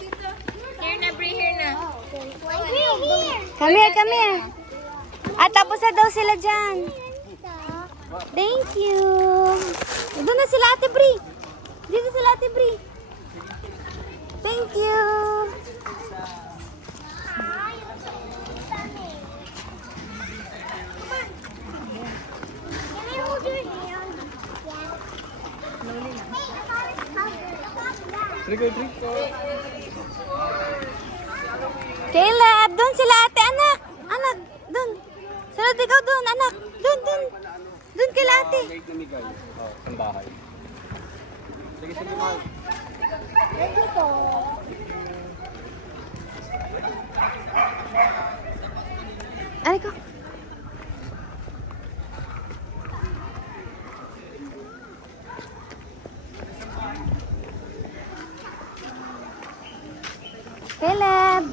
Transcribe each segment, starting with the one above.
Dito. Here na, Bri, here na. Come here. At tapos na daw sila dyan. Thank you. Doon na sila Ate Bri. Dito sila Ate Bri. Thank you. Caleb, doon sila ate, anak. Anak, doon. Sunod ikaw doon, anak. Doon. Doon kila ate. Ang bahay. Sige, mahal. Ay ko. Caleb.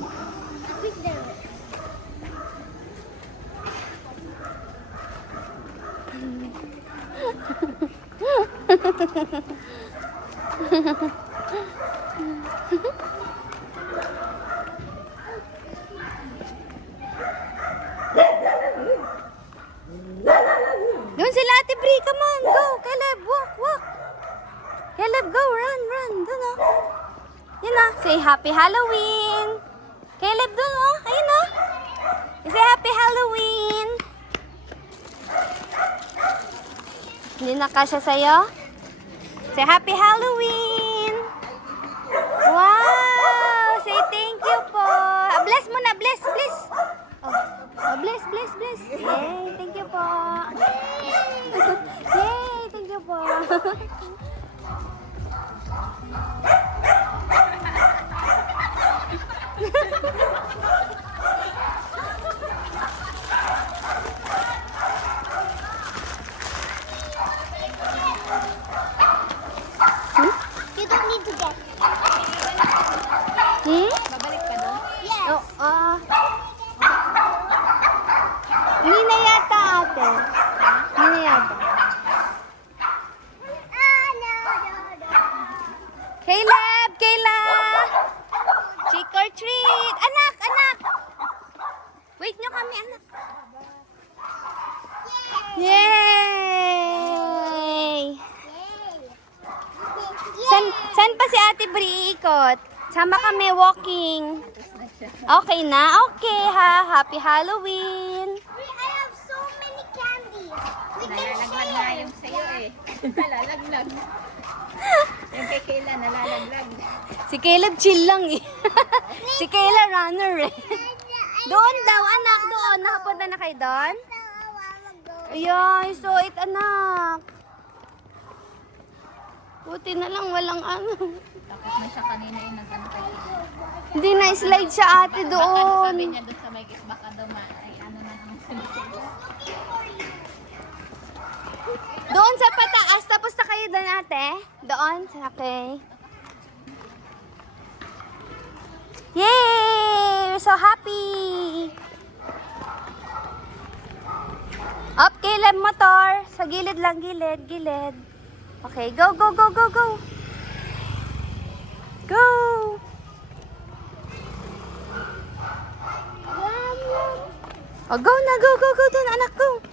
Doon sila Ate Bri, come on, go. Caleb, walk. Caleb, go, run. Doon oh. Yun oh, say Happy Halloween. Caleb, doon oh, ayun oh. Say Happy Halloween. Hindi na kasya sa'yo? Say Happy Halloween. Wow, say thank you po. Bless muna, bless. Oh, bless. Yay, thank you po. Yay, thank you po. You don't need to get. Babalik ka doon? Yes. Hindi na yata ate. Hindi na yata. No. Caleb, Kayla! Trick or treat! Anak! Wait nyo kami, anak. Yay! San pa si Ate Bri ikot? Sama kami walking. Okay na? Okay ha. Happy Halloween. I have so many candies. We can Nalalaglag na share. yung sa'yo eh. Nalalaglag. Yung kay Kayla, nalalaglag. Si Caleb chill lang eh. Si Kayla runner eh. Doon daw, anak, doon. Nakapunta na kayo doon? Ayan, so it anak. Buti na lang walang ano. Tapos na siya kanina yung nagano kay Kayla. Hindi na slide siya ate Baka doon. sabi niya doon sa may kiss, baka daw ay ano na yung sinusunod. Doon sa pataas, tapos na kayo doon ate. Doon, okay. Yay! We're so happy! Up, Caleb, motor. Sa gilid lang, gilid. Okay, go. Go! Oh, go na, go doon, anak, go.